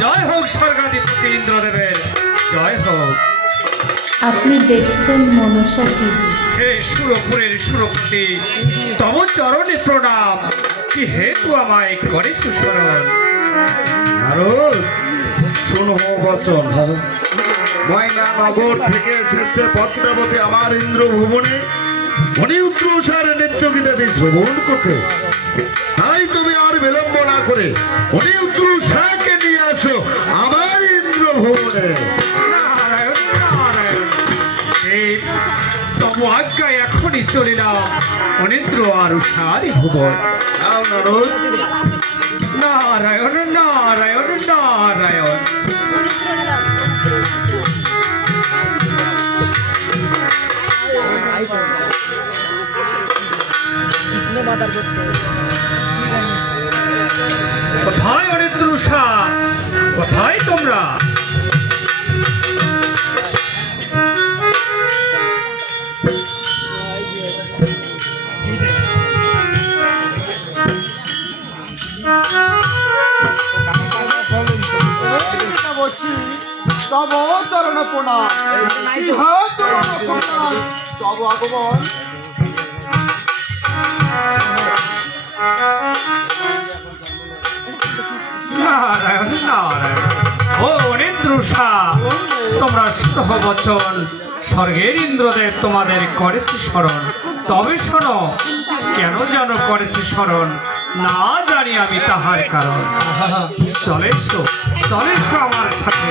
জয় হোক স্বর্গাধিপতি ইন্দ্রদেবের জয় হোক। আপনি দেখছেন মনসা টিভি। হে সুরপুরের সুরপতি, তব চরণে প্রণাম। কি হেতু আমায় করেছ স্মরণ? নারদ, শোনো বচন। ময়না নগর থেকে এসেছে পত্রাবতী আমার ইন্দ্র ভুবনে অনিউদ্রসার নৃত্য গীতাদি শ্রবণ করতে। তাই তুমি আর বিলম্ব না করে অনিউদ্রসাকে নিয়ে আসো আমার ইন্দ্র ভুবনে। নারায়ণ নারায়ণ, এই তব আজ্ঞায় এখনই চলিলাম অনিন্দ্র আর উষারি ভুবন। যাও নারদ। নারায়ণ নারায়ণ নারায়ণ। কোথায় অনিন্দ্র উষা, কোথায় তোমরা? তব চরণ প্রণাম। তব আগমন নারায়ণ নারায়ণ। ও অনিন্দ্র উষা, তোমরা সহ বচন স্বর্গের ইন্দ্রদেব তোমাদের করেছে স্মরণ। তবে শোনো, কেন যেন করেছে স্মরণ, না জানি আমি তাহার কারণ। চলে এসো, চলে এসো আমার সাথে।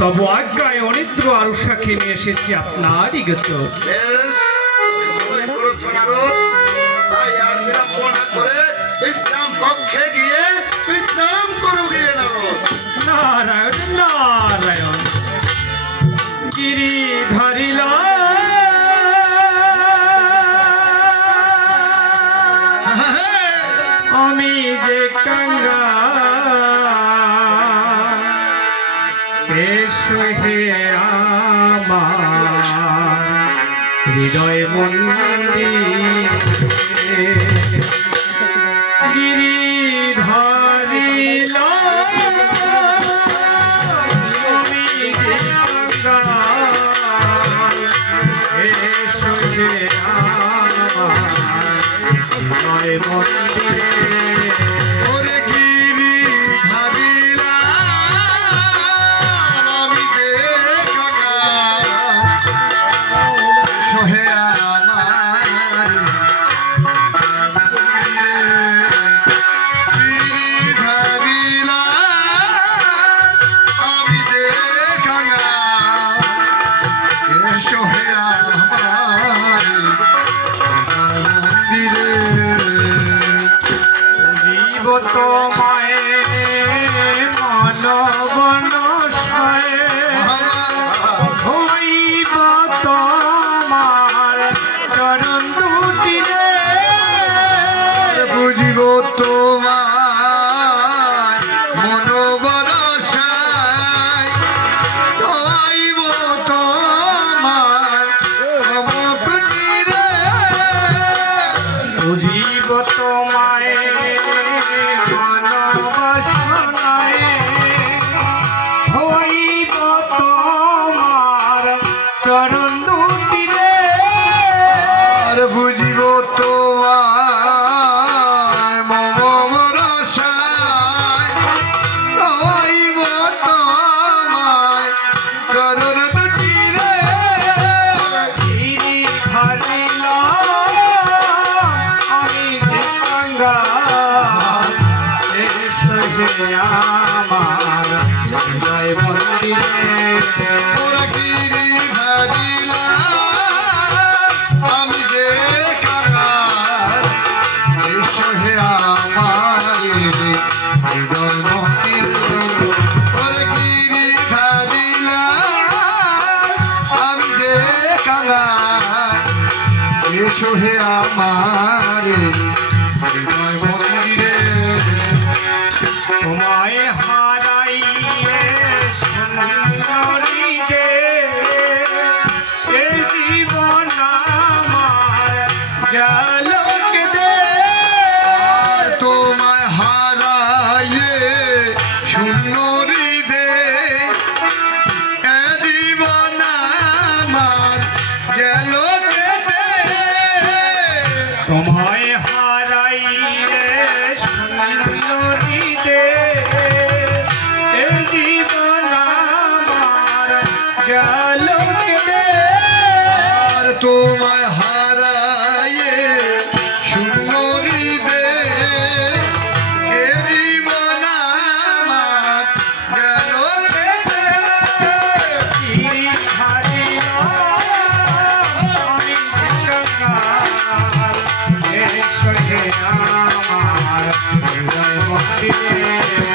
তব আজ্ঞায় অনিদ্র আর উষাকে নিয়ে এসেছি আপনারই গত। বেশ, তুমি করেছো নারদ। তাই আর বিলম্ব না করে বিশ্রাম কক্ষে গিয়ে বিশ্রাম করো গিয়ে নারদ। নারায়ণ নারায়ণ। গিরি ধরিলা আমি যে কাঙ্গা, বেশ হে আমার হৃদয় মন্দিরে। গিরি ধরিলা আমি যে কাঙ্গা, বেশ হে আমার হৃদয় মন্দিরে। ওরে গিরি ধারিলা আমি যে কাঙ্গা, সহে আমার গিরি ধারিলা আমি যে কাঙ্গা, সহে আমার মন্দিরে। জীব তোমায় মন বনসায়, হইব তোমার চরণ দুটিরে। বুঝিব তোমার মনোবরসায়, ধরিব তোমার মুকুটিরে। বুঝিব তোমায় মন বাসনায়, হইব তোমার চরণ দুটিরে। আর বুঝিব তোমার মনোবরসায়, ধরিব তোমার চরণ দুটিরে। গিরি ধরিলা আমি যে কাঙ্গা, এসো হে আমার হৃদয় মন্দিরে। ওরা গিরি ধারিলা হৃদয় মন্দির ওরে গিরিধারী লাল, আমি যে কাঙাল, এসো হে আমার হৃদয় মন্দিরে। তোমায় হারাইয়ে সুন্দরী যে এ জীবন আমার গেল কেঁদে। তোমায় হারাইয়ে শূন্য হৃদয়ে এ জীবন আমার গেল কেটে। তোমায় হারাইয়ে সুন্দরী যে এ জীবন আমার গেল কেঁদে। আর তোমায় হারাইয়ে শূন্য হৃদয়ে এ জীবন আমার গেল কেটে। আমার হৃদয় মন্দিরে